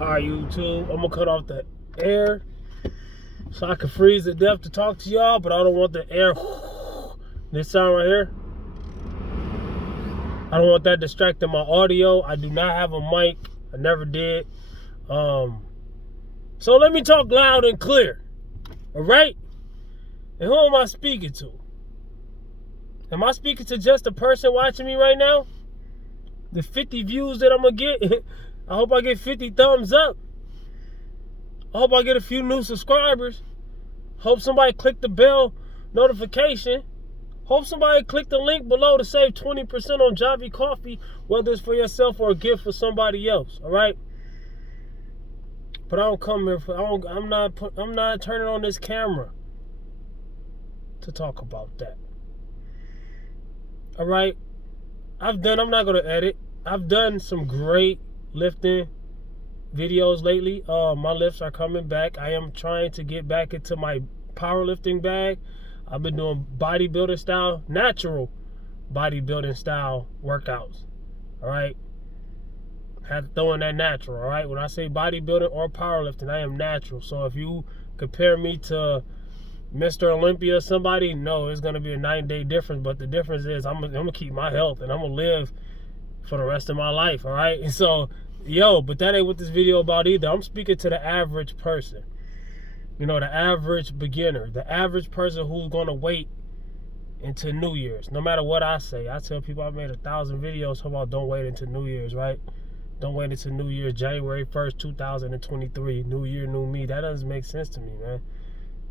Alright, YouTube, I'm gonna cut off the air so I can freeze to death to talk to y'all, but I don't want the air, this sound right here, I don't want that distracting my audio. I do not have a mic. I never did. So let me talk loud and clear. Alright? And who am I speaking to? Am I speaking to just a person watching me right now? The 50 views that I'm gonna get, I hope I get 50 thumbs up. I hope I get a few new subscribers. Hope somebody click the bell notification. Hope somebody click the link below to save 20% on Javi Coffee, whether it's for yourself or a gift for somebody else. All right. But I don't come here for. I'm not turning on this camera to talk about that. All right. I'm not gonna edit. I've done some great lifting videos lately. My lifts are coming back. I am trying to get back into my powerlifting bag. I've been doing bodybuilder style, natural bodybuilding style workouts. All right. Had to throw in that natural. All right. When I say bodybuilding or powerlifting, I am natural. So if you compare me to Mr. Olympia or somebody, no, it's gonna be a 9-day difference. But the difference is I'm gonna keep my health and I'm gonna live for the rest of my life. All right. And so, but that ain't what this video about either. I'm speaking to the average person. You know, the average beginner, the average person who's gonna wait into New Year's. No matter what I say, I tell people I've made 1,000 videos about don't wait into New Year's, right? Don't wait until New Year's, January 1st, 2023. New year, new me. That doesn't make sense to me, man.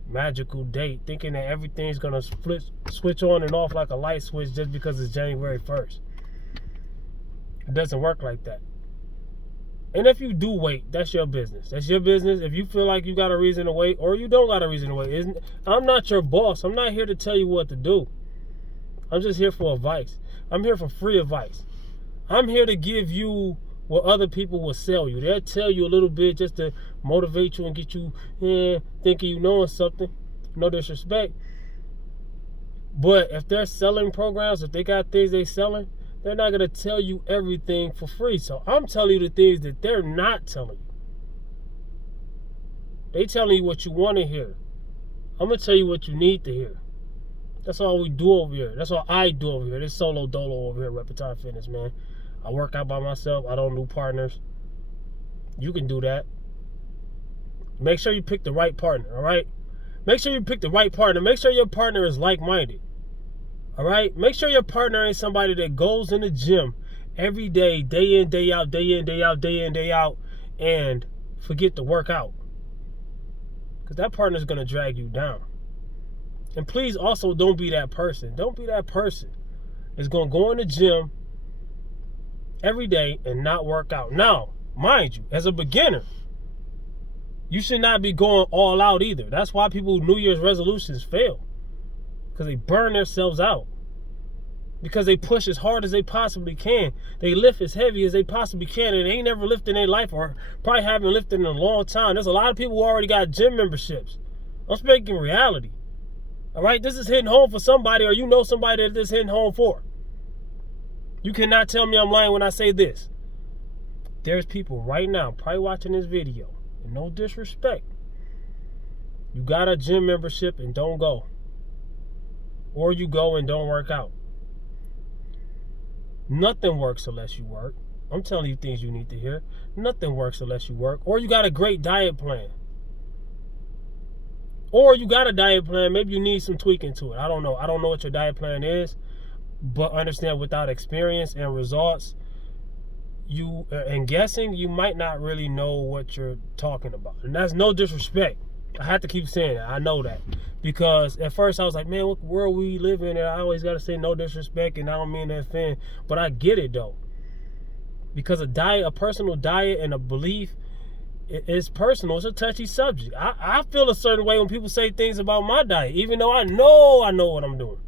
Magical date, thinking that everything's gonna switch on and off like a light switch just because it's January 1st. It doesn't work like that. And if you do wait, that's your business. That's your business. If you feel like you got a reason to wait or you don't got a reason to wait, I'm not your boss. I'm not here to tell you what to do. I'm just here for advice. I'm here for free advice. I'm here to give you what other people will sell you. They'll tell you a little bit just to motivate you and get you thinking you knowing something. No disrespect. But if they're selling programs, if they got things they selling, they're not going to tell you everything for free. So I'm telling you the things that they're not telling you. They telling you what you want to hear. I'm going to tell you what you need to hear. That's all we do over here. That's all I do over here. This solo dolo over here at Repertoire Fitness, man. I work out by myself. I don't do partners. You can do that. Make sure you pick the right partner, all right? Make sure you pick the right partner. Make sure your partner is like-minded. All right? Make sure your partner ain't somebody that goes in the gym every day, day in, day out, day in, day out, day in, day out, and forget to work out. Because that partner is going to drag you down. And please also don't be that person. Don't be that person that's going to go in the gym every day and not work out. Now, mind you, as a beginner, you should not be going all out either. That's why people New Year's resolutions fail. Because they burn themselves out. Because they push as hard as they possibly can. They lift as heavy as they possibly can. And they ain't never lifted in their life or probably haven't lifted in a long time. There's a lot of people who already got gym memberships. I'm speaking reality. All right? This is hitting home for somebody, or you know somebody that this is hitting home for. You cannot tell me I'm lying when I say this. There's people right now probably watching this video. And no disrespect. You got a gym membership and don't go. Or you go and don't work out. Nothing works unless you work. I'm telling you things you need to hear. Nothing works unless you work. Or you got a great diet plan. Or you got a diet plan. Maybe you need some tweaking to it. I don't know. I don't know what your diet plan is. But understand, without experience and results, and guessing, you might not really know what you're talking about. And that's no disrespect. I have to keep saying that. I know that. Because at first I was like, man, what world we live in? And I always got to say no disrespect, and I don't mean to offend. But I get it, though. Because a personal diet and a belief is personal. It's a touchy subject. I feel a certain way when people say things about my diet, even though I know what I'm doing.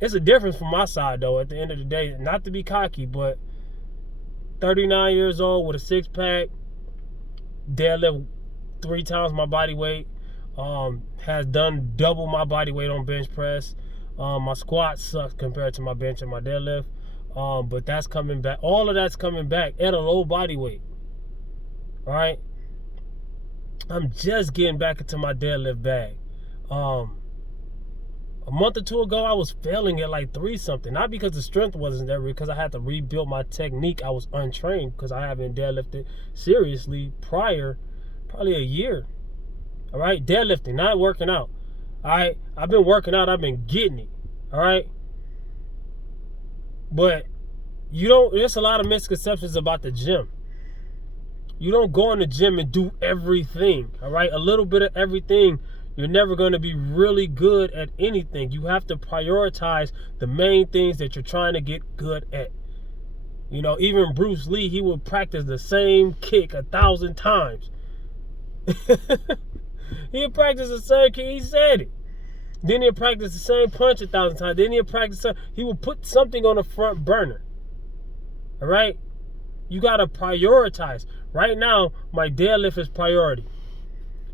It's a difference from my side, though, at the end of the day. Not to be cocky, but 39 years old with a six-pack, deadlift 3 times my body weight, has done double my body weight on bench press. My squat sucks compared to my bench and my deadlift. But that's coming back. All of that's coming back at a low body weight. All right. I'm just getting back into my deadlift bag. A month or two ago, I was failing at like 3 something. Not because the strength wasn't there, because I had to rebuild my technique. I was untrained because I haven't deadlifted seriously prior, probably a year. All right, deadlifting, not working out. All right, I've been working out. I've been getting it. All right, but there's a lot of misconceptions about the gym. You don't go in the gym and do everything. All right, a little bit of everything. You're never going to be really good at anything. You have to prioritize the main things that you're trying to get good at. Even Bruce Lee, he would practice the same kick 1,000 times. He would practice the same kick. He said it. Then he'll practice the same punch 1,000 times. Then he will put something on the front burner. All right? You got to prioritize. Right now, my deadlift is priority.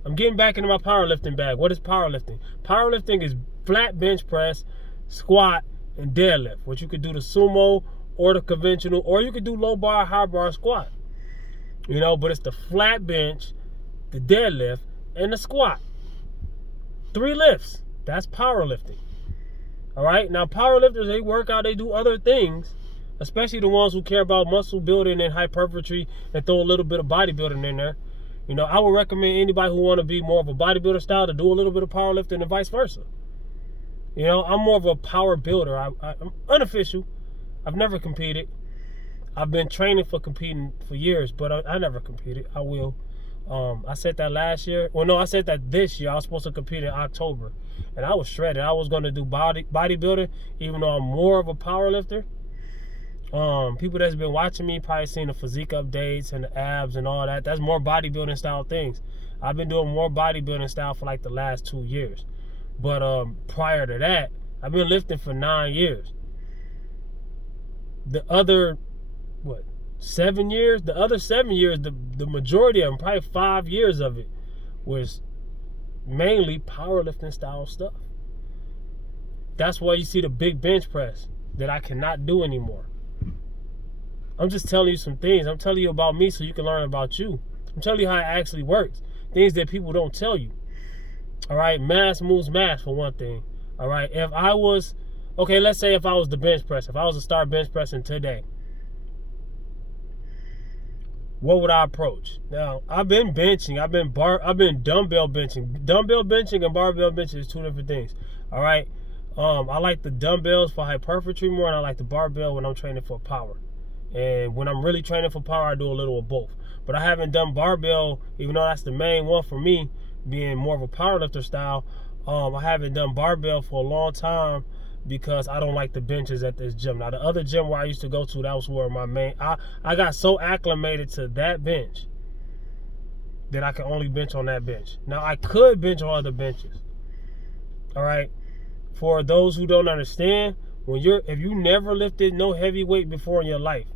I'm getting back into my powerlifting bag. What is powerlifting? Powerlifting is flat bench press, squat, and deadlift. What you could do the sumo or the conventional, or you could do low bar, high bar squat. But it's the flat bench, the deadlift, and the squat. 3 lifts. That's powerlifting. All right? Now, powerlifters, they work out, they do other things, especially the ones who care about muscle building and hypertrophy and throw a little bit of bodybuilding in there. I would recommend anybody who want to be more of a bodybuilder style to do a little bit of powerlifting and vice versa. I'm more of a power builder. I'm unofficial. I've never competed. I've been training for competing for years, but I never competed. I will. I said that last year. Well, no, I said that this year. I was supposed to compete in October, and I was shredded. I was going to do bodybuilding, even though I'm more of a powerlifter. People that's been watching me probably seen the physique updates and the abs and all that. That's more bodybuilding style things. I've been doing more bodybuilding style for like the last 2 years. But prior to that, I've been lifting for 9 years. The other 7 years? The other 7 years, the majority of them, probably 5 years of it, was mainly powerlifting style stuff. That's why you see the big bench press that I cannot do anymore. I'm just telling you some things. I'm telling you about me so you can learn about you. I'm telling you how it actually works. Things that people don't tell you. All right, mass moves mass for one thing. All right, let's say if I was the bench press, if I was to start bench pressing today, what would I approach? Now, I've been benching. I've been dumbbell benching. Dumbbell benching and barbell benching is 2 different things. All right, I like the dumbbells for hypertrophy more, and I like the barbell when I'm training for power. And when I'm really training for power, I do a little of both. But I haven't done barbell, even though that's the main one for me, being more of a powerlifter style. I haven't done barbell for a long time because I don't like the benches at this gym. Now, the other gym where I used to go to, that was where I got so acclimated to that bench that I could only bench on that bench. Now, I could bench on other benches. All right? For those who don't understand, if you never lifted no heavy weight before in your life,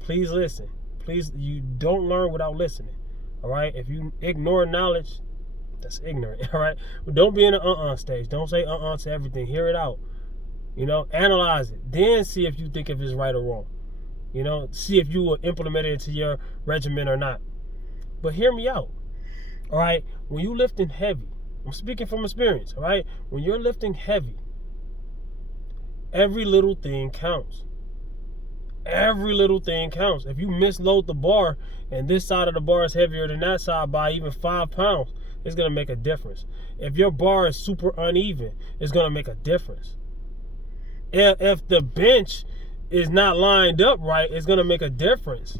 please listen. Please, you don't learn without listening. All right? If you ignore knowledge, that's ignorant. All right? But don't be in the stage. Don't say to everything. Hear it out. Analyze it. Then see if you think if it's right or wrong. See if you will implement it into your regimen or not. But hear me out. All right? When you lifting heavy, I'm speaking from experience. All right? When you're lifting heavy, every little thing counts. Every little thing counts. If you misload the bar and this side of the bar is heavier than that side by even 5 pounds, it's going to make a difference. If your bar is super uneven, it's going to make a difference. If the bench is not lined up right, it's going to make a difference.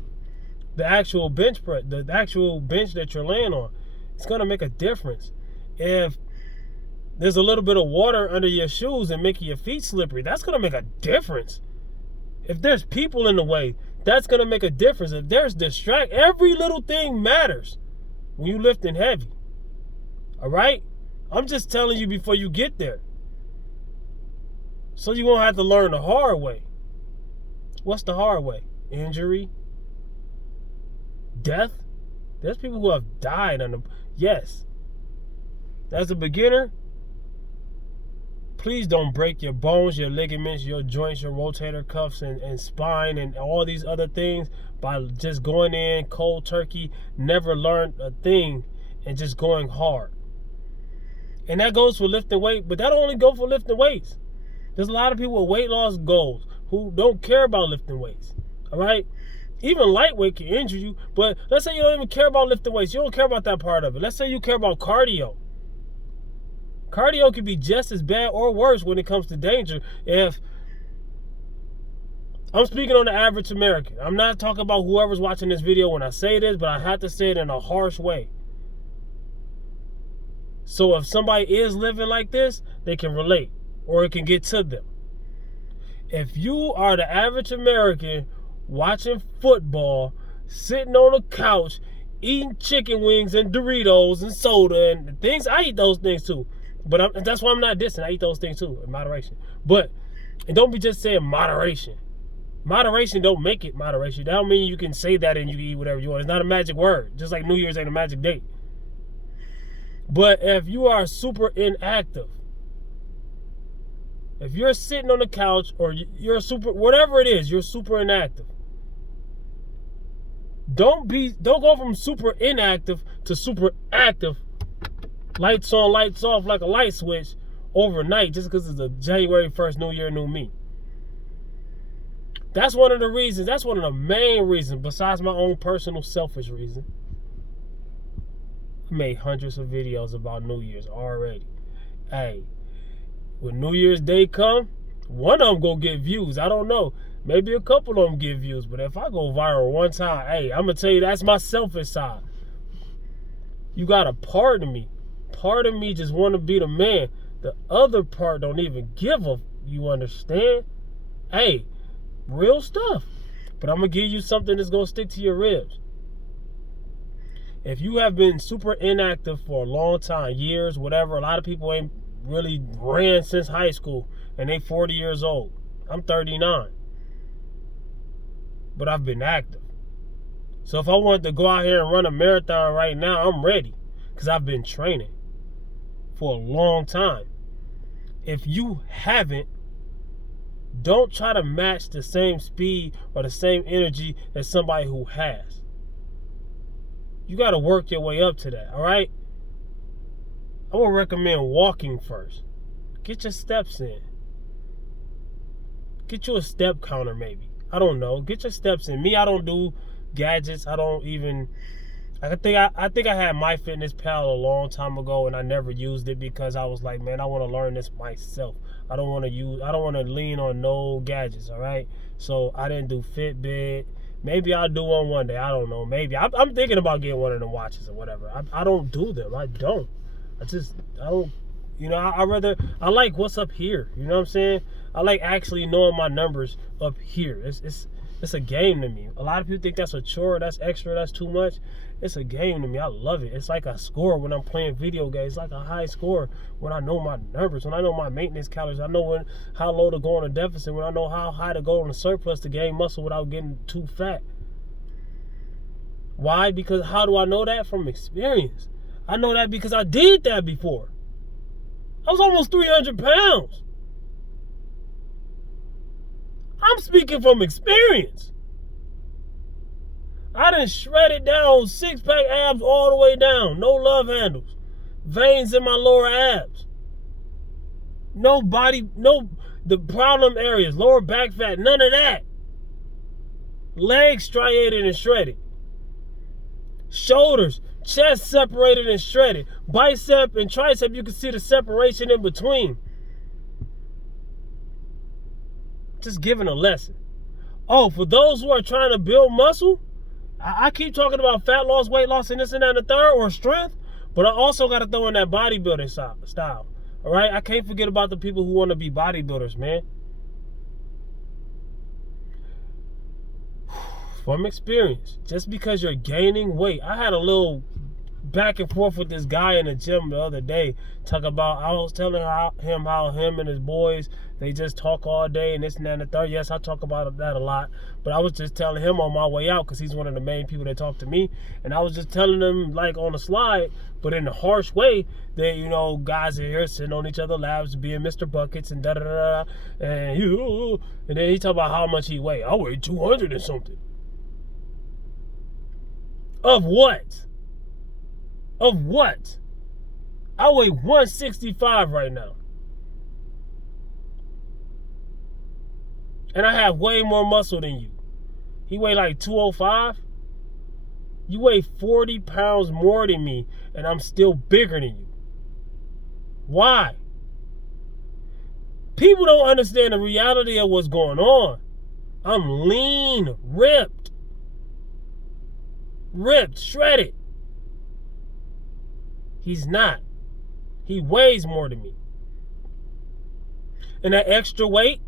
The actual bench press, the actual bench that you're laying on, it's going to make a difference. If there's a little bit of water under your shoes and making your feet slippery, that's going to make a difference. If there's people in the way, that's going to make a difference. If there's every little thing matters when you're lifting heavy. All right? I'm just telling you before you get there. So you won't have to learn the hard way. What's the hard way? Injury? Death? There's people who have died yes. As a beginner, please don't break your bones, your ligaments, your joints, your rotator cuffs, and spine, and all these other things by just going in cold turkey, never learned a thing, and just going hard. And that goes for lifting weight, but that don't only go for lifting weights. There's a lot of people with weight loss goals who don't care about lifting weights, all right? Even lightweight can injure you, but let's say you don't even care about lifting weights. You don't care about that part of it. Let's say you care about cardio. Cardio can be just as bad or worse when it comes to danger. If I'm speaking on the average American, I'm not talking about whoever's watching this video when I say this, but I have to say it in a harsh way. So if somebody is living like this, they can relate, or it can get to them. If you are the average American watching football, sitting on a couch, eating chicken wings and Doritos and soda and things, I eat those things too. But that's why I'm not dissing. I eat those things too in moderation. But, and don't be just saying moderation. Moderation don't make it moderation. That don't mean you can say that and you can eat whatever you want. It's not a magic word. Just like New Year's ain't a magic date. But if you are super inactive, if you're sitting on the couch or you're super, whatever it is, you're super inactive. Don't go from super inactive to super active, lights on, lights off like a light switch overnight just because it's a January 1st, New Year, New Me. That's one of the reasons, that's one of the main reasons, besides my own personal selfish reason. I made hundreds of videos about New Year's already. Hey, when New Year's Day come, one of them go get views. I don't know. Maybe a couple of them get views. But if I go viral one time, hey, I'm going to tell you, that's my selfish side. You got to pardon me. Part of me just want to be the man. The other part don't even give a, you understand? Hey, real stuff. But I'm going to give you something that's going to stick to your ribs. If you have been super inactive for a long time, years, whatever, a lot of people ain't really ran since high school and they 40 years old. I'm 39. But I've been active. So if I wanted to go out here and run a marathon right now, I'm ready. Because I've been training for a long time. If you haven't, don't try to match the same speed or the same energy as somebody who has. You got to work your way up to that, all right? I would recommend walking first. Get your steps in. Get you a step counter maybe. I don't know. Get your steps in. Me, I don't do gadgets. I don't even... I think I had MyFitnessPal a long time ago and I never used it because I was like, man, I want to learn this myself. I don't want to lean on no gadgets, all right? So I didn't do Fitbit. Maybe I'll do one day. I don't know. Maybe. I'm thinking about getting one of them watches or whatever. I don't do them. I don't. I don't, you know, I like what's up here. You know what I'm saying? I like actually knowing my numbers up here. It's a game to me. A lot of people think that's a chore, that's extra, that's too much. It's a game to me. I love it. It's like a score when I'm playing video games. It's like a high score when I know my numbers, when I know my maintenance calories. I know how low to go on a deficit, when I know how high to go on a surplus to gain muscle without getting too fat. Why? Because how do I know that? From experience. I know that because I did that before. I was almost 300 pounds. I'm speaking from experience. I done shredded down, six-pack abs all the way down. No love handles. Veins in my lower abs. No body, no, the problem areas, lower back fat, none of that. Legs striated and shredded. Shoulders, chest separated and shredded. Bicep and tricep, you can see the separation in between. Just giving a lesson. Oh, for those who are trying to build muscle, I keep talking about fat loss, weight loss, and this and that and the third, or strength, but I also got to throw in that bodybuilding style. All right? I can't forget about the people who want to be bodybuilders, man. From experience, just because you're gaining weight. I had a little back and forth with this guy in the gym the other day. I was telling him how him and his boys, they just talk all day and this and that and the third. Yes, I talk about that a lot. But I was just telling him on my way out, because he's one of the main people that talk to me. And I was just telling him, like, on the slide, but in a harsh way, that, you know, guys are here sitting on each other's laps, being Mr. Buckets and da-da-da-da. And then he talk about how much he weigh. I weigh 200 and something. Of what? Of what? I weigh 165 right now. And I have way more muscle than you. He weigh like 205. You weigh 40 pounds more than me, and I'm still bigger than you. Why? People don't understand the reality of what's going on. I'm lean, ripped, shredded. He's not. He weighs more than me. And that extra weight,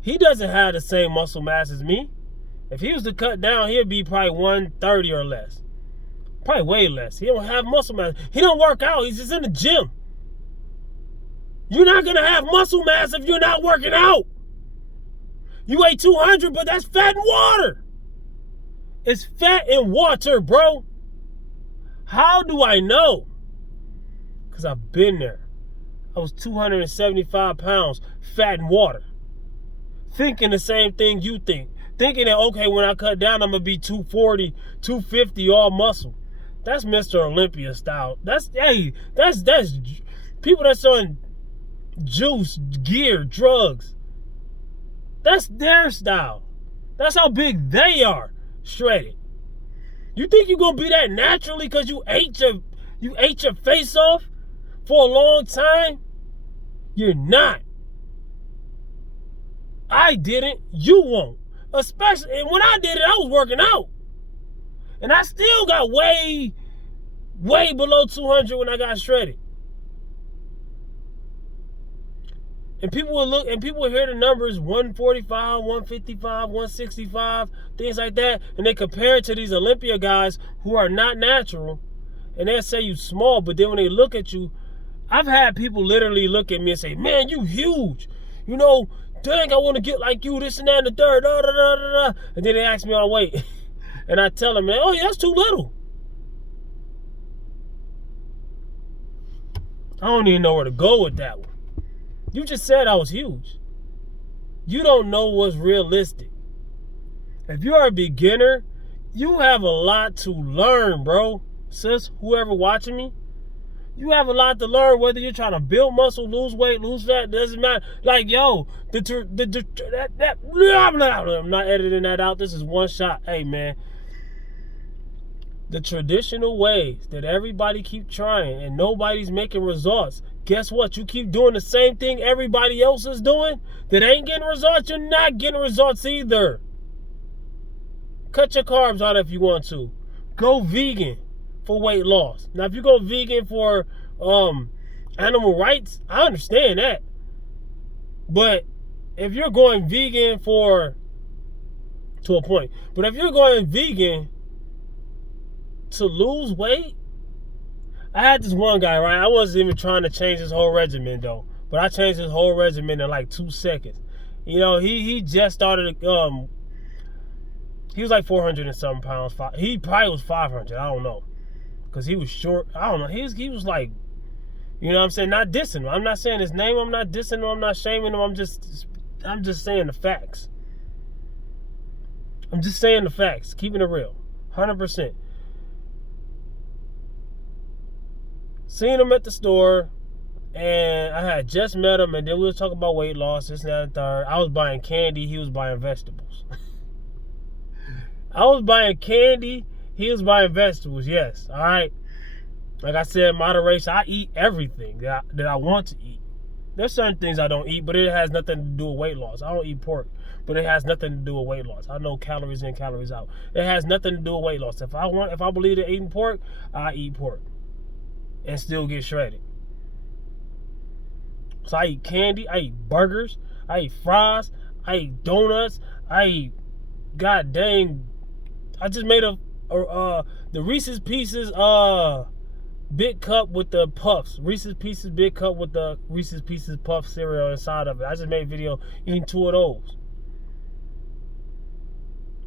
he doesn't have the same muscle mass as me. If he was to cut down, he'd be probably 130 or less. Probably way less. He don't have muscle mass. He don't work out. He's just in the gym. You're not going to have muscle mass if you're not working out. You weigh 200, but that's fat and water. It's fat and water, bro. How do I know? Because I've been there. I was 275 pounds, fat and water. Thinking the same thing you think. Thinking that, okay, when I cut down, I'm going to be 240, 250, all muscle. That's Mr. Olympia style. That's people that's on juice, gear, drugs. That's their style. That's how big they are, shredded. You think you're going to be that naturally because you ate your face off for a long time? You're not. I didn't. You won't. Especially, and when I did it, I was working out. And I still got way below 200 when I got shredded. And people will look, and people will hear the numbers 145, 155, 165, things like that, and they compare it to these Olympia guys who are not natural, and they'll say you small, but then when they look at you, I've had people literally look at me and say, man, you huge. You know, dang, I want to get like you, this and that and the third, da, da, da, da, da. And then they ask me my weight. And I tell them, oh, yeah, that's too little. I don't even know where to go with that one. You just said I was huge. You don't know what's realistic. If you're a beginner, you have a lot to learn, bro. Sis, whoever watching me, you have a lot to learn, whether you're trying to build muscle, lose weight, lose fat, doesn't matter. Like, yo, I'm not editing that out. This is one shot. Hey, man. The traditional ways that everybody keep trying and nobody's making results. Guess what? You keep doing the same thing everybody else is doing that ain't getting results. You're not getting results either. Cut your carbs out if you want to. Go vegan for weight loss. Now, if you go vegan for animal rights, I understand that. But if you're going vegan to a point, but if you're going vegan to lose weight, I had this one guy, right? I wasn't even trying to change his whole regimen though, but I changed his whole regimen in like 2 seconds. You know, he just started. He was like 400 and something pounds. He probably was 500. I don't know, cause he was short. I don't know. He was like, you know what I'm saying? Not dissing him. I'm not saying his name. I'm not dissing him. I'm not shaming him. I'm just saying the facts. I'm just saying the facts. Keeping it real. 100%. Seen him at the store, and I had just met him, and then we were talking about weight loss, this and that and third. I was buying candy, he was buying vegetables. I was buying candy, he was buying vegetables, yes, all right? Like I said, moderation, I eat everything that I want to eat. There's certain things I don't eat, but it has nothing to do with weight loss. I don't eat pork, but it has nothing to do with weight loss. I know calories in, calories out. It has nothing to do with weight loss. If I believe in eating pork, I eat pork and still get shredded. So I eat candy, I eat burgers, I eat fries, I eat donuts, I eat, god dang, I just made a the Reese's Pieces big cup with the puffs. Reese's Pieces big cup with the Reese's Pieces puff cereal inside of it. I just made a video eating 2 of those.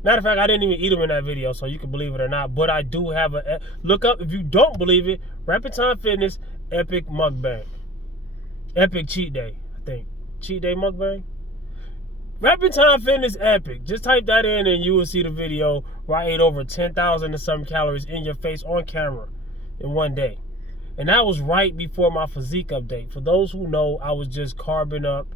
Matter of fact, I didn't even eat them in that video, so you can believe it or not. But I do have a look up if you don't believe it. Rapid Time Fitness epic mukbang, epic cheat day. I think cheat day mukbang. Rapid Time Fitness epic. Just type that in and you will see the video where I ate over 10,000 and some calories in your face on camera in one day. And that was right before my physique update. For those who know, I was just carbing up.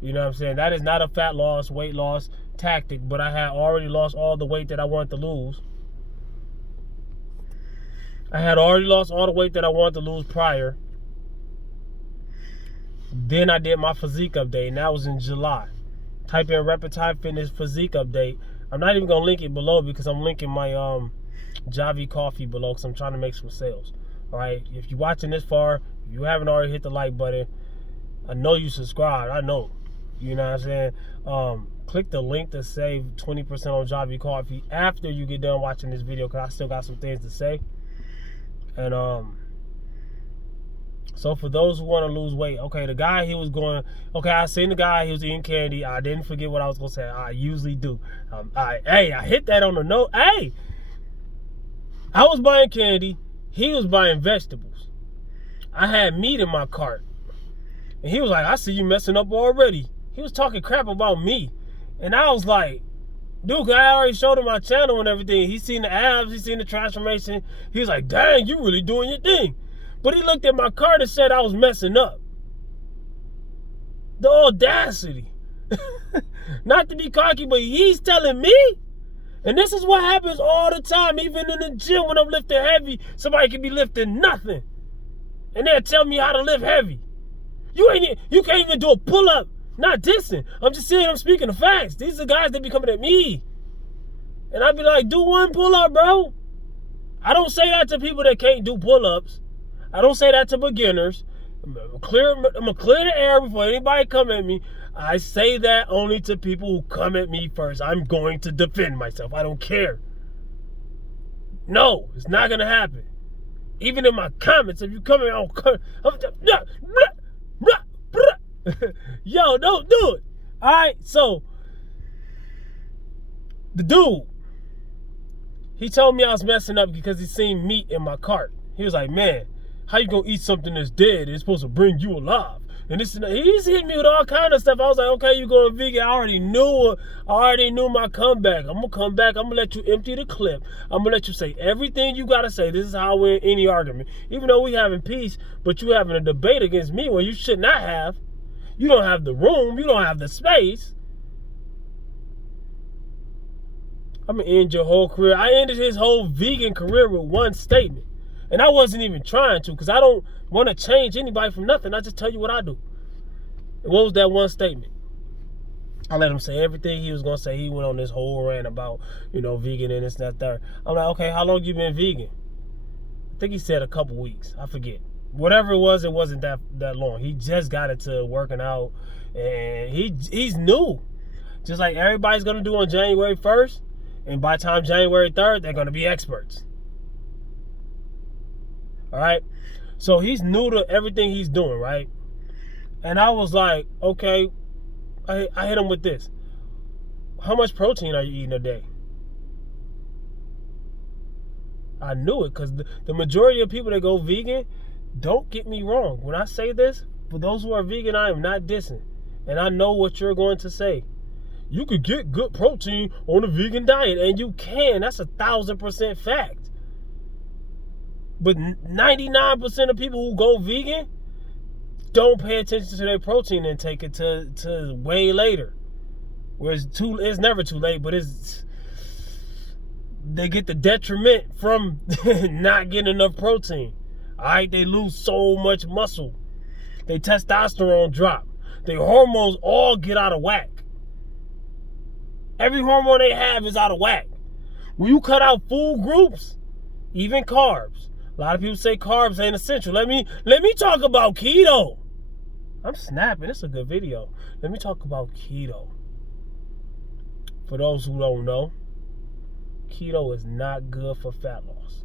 You know what I'm saying? That is not a fat loss, weight loss tactic, but I had already lost all the weight that I wanted to lose. I had already lost all the weight that I wanted to lose prior. Then I did my physique update, and that was in July. Type in Rapid Time Fitness physique update. I'm not even gonna link it below because I'm linking my Javi coffee below because I'm trying to make some sales. All right, if you're watching this far, if you haven't already hit the like button, I know you subscribed. I know, you know what I'm saying. Click the link to save 20% on Javi coffee after you get done watching this video because I still got some things to say. And so for those who want to lose weight, okay, the guy he was going, okay, I seen the guy, he was eating candy. I didn't forget what I was gonna say. I usually do. I hit that on the note. Hey, I was buying candy. He was buying vegetables. I had meat in my cart, and he was like, "I see you messing up already." He was talking crap about me, and I was like, "Dude, I already showed him my channel and everything. He's seen the abs, he's seen the transformation." He was like, "Dang, you really doing your thing." But he looked at my cart and said I was messing up. The audacity. Not to be cocky, but he's telling me. And this is what happens all the time, even in the gym when I'm lifting heavy. Somebody can be lifting nothing, and they'll tell me how to lift heavy. You can't even do a pull-up. Not dissing. I'm just saying I'm speaking of facts. These are guys that be coming at me. And I'd be like, do one pull-up, bro. I don't say that to people that can't do pull-ups. I don't say that to beginners. I'm gonna clear the air before anybody come at me. I say that only to people who come at me first. I'm going to defend myself. I don't care. No, it's not gonna happen. Even in my comments, if you come in, yo, don't do it. All right, so the dude, he told me I was messing up because he seen meat in my cart. He was like, "Man, how you gonna eat something that's dead? It's supposed to bring you alive." And this, he's hitting me with all kind of stuff. I was like, "Okay, you going vegan?" I already knew my comeback. I'm gonna come back. I'm gonna let you empty the clip. I'm gonna let you say everything you gotta say. This is how we're in any argument. Even though we having peace, but you having a debate against me where you should not have. You don't have the room. You don't have the space. I'm gonna end your whole career. I ended his whole vegan career with one statement. And I wasn't even trying to, because I don't want to change anybody from nothing. I just tell you what I do. And what was that one statement? I let him say everything he was going to say. He went on this whole rant about, vegan and this, that, third. I'm like, okay, how long you been vegan? I think he said a couple weeks. I forget. Whatever it wasn't that long. He just got into working out, and he's new. Just like everybody's going to do on January 1st. And by the time January 3rd, they're going to be experts. All right, so he's new to everything he's doing, right? And I was like, okay, I hit him with this. How much protein are you eating a day? I knew it because the majority of people that go vegan, don't get me wrong. When I say this, for those who are vegan, I am not dissing. And I know what you're going to say. You could get good protein on a vegan diet, and you can. That's 1,000% fact. But 99% of people who go vegan don't pay attention to their protein intake until way later. Whereas it's never too late, but they get the detriment from not getting enough protein. All right, they lose so much muscle. Their testosterone drop. Their hormones all get out of whack. Every hormone they have is out of whack. When you cut out food groups, even carbs. A lot of people say carbs ain't essential. Let me talk about keto. I'm snapping. It's a good video. Let me talk about keto. For those who don't know, keto is not good for fat loss.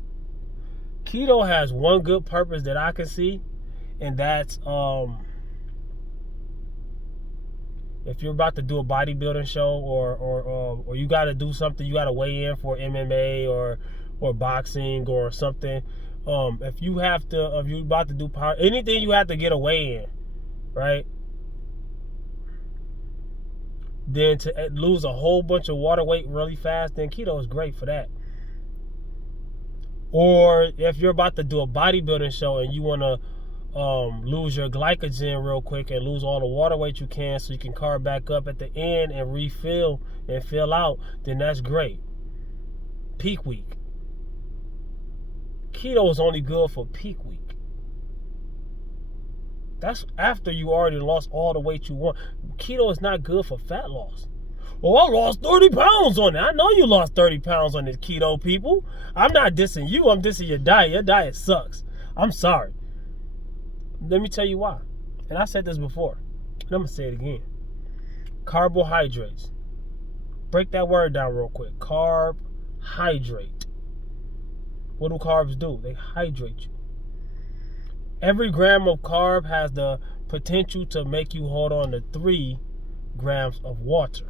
Keto has one good purpose that I can see, and that's if you're about to do a bodybuilding show or you got to do something, you got to weigh in for MMA or boxing or something. If you're about to do power, anything you have to get a weigh in, right? Then to lose a whole bunch of water weight really fast, then keto is great for that. Or if you're about to do a bodybuilding show and you want to lose your glycogen real quick and lose all the water weight you can so you can carb back up at the end and refill and fill out, then that's great. Peak week. Keto is only good for peak week. That's after you already lost all the weight you want. Keto is not good for fat loss. Oh, I lost 30 pounds on it. I know you lost 30 pounds on this keto, people. I'm not dissing you. I'm dissing your diet. Your diet sucks. I'm sorry. Let me tell you why. And I said this before, and I'm going to say it again. Carbohydrates. Break that word down real quick. Carbohydrate. What do carbs do? They hydrate you. Every gram of carb has the potential to make you hold on to 3 grams of water.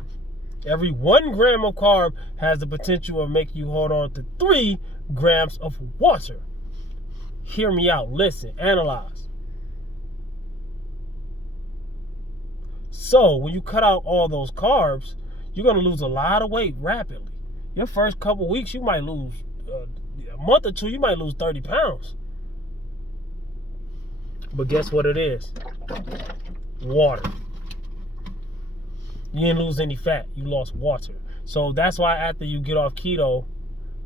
Every 1 gram of carb has the potential of making you hold on to 3 grams of water. Hear me out. Listen. Analyze. So when you cut out all those carbs, you're going to lose a lot of weight rapidly. Your first couple weeks, you might lose, a month or 2, you might lose 30 pounds. But guess what it is? Water. You didn't lose any fat. You lost water. So that's why after you get off keto,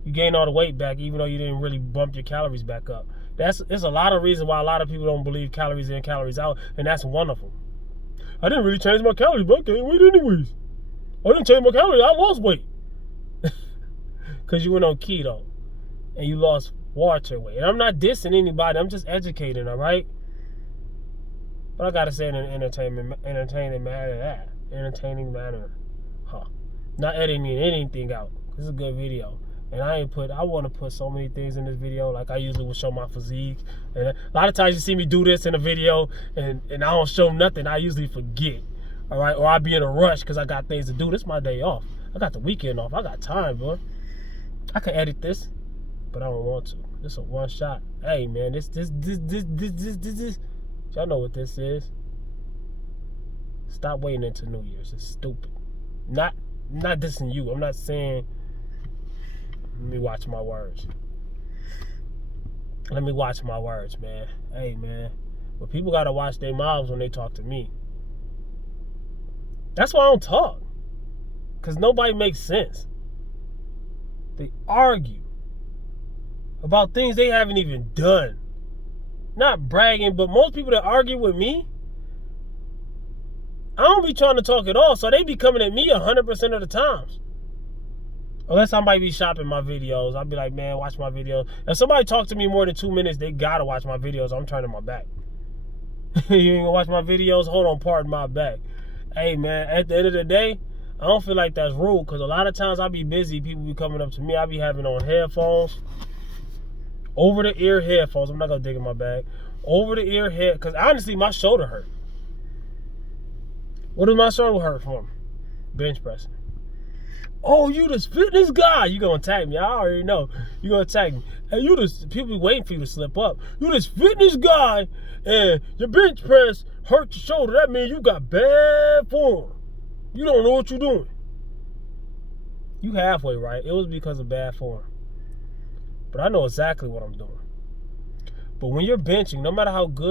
you gain all the weight back, even though you didn't really bump your calories back up. There's a lot of reasons why a lot of people don't believe calories in, calories out, and that's one of them. I didn't really change my calories, but I gained weight anyways. I didn't change my calories. I lost weight. Because you went on keto and you lost water weight. And I'm not dissing anybody. I'm just educating, all right? But I got to say it in an entertaining manner. Not editing anything out. This is a good video. And I want to put so many things in this video. Like I usually would show my physique. And a lot of times you see me do this in a video and I don't show nothing. I usually forget. All right? Or I be in a rush because I got things to do. This is my day off. I got the weekend off. I got time, boy. I can edit this, but I don't want to. This is a one shot. Hey, man, this. Y'all know what this is. Stop waiting until New Year's. It's stupid. Not dissing you. I'm not saying. Let me watch my words. Let me watch my words, man. Hey, man. But people got to watch their mouths when they talk to me. That's why I don't talk. Because nobody makes sense. They argue about things they haven't even done. Not bragging, but most people that argue with me, I don't be trying to talk at all, so they be coming at me 100% of the times. Unless somebody be shopping my videos, I'll be like, man, watch my video. If somebody talk to me more than 2 minutes, they gotta watch my videos. I'm turning my back. You ain't gonna watch my videos? Hold on, pardon my back. Hey, man, at the end of the day, I don't feel like that's rude, because a lot of times I be busy, people be coming up to me, I be having on headphones, over-the-ear headphones. I'm not gonna dig in my bag. Over-the-ear head, because honestly, my shoulder hurt. What does my shoulder hurt from? Bench pressing. Oh, you this fitness guy. You gonna tag me. I already know. You gonna tag me. Hey, you this, people be waiting for you to slip up. You this fitness guy and your bench press hurt your shoulder. That means you got bad form. You don't know what you're doing. You halfway right. It was because of bad form. But I know exactly what I'm doing. But when you're benching, no matter how good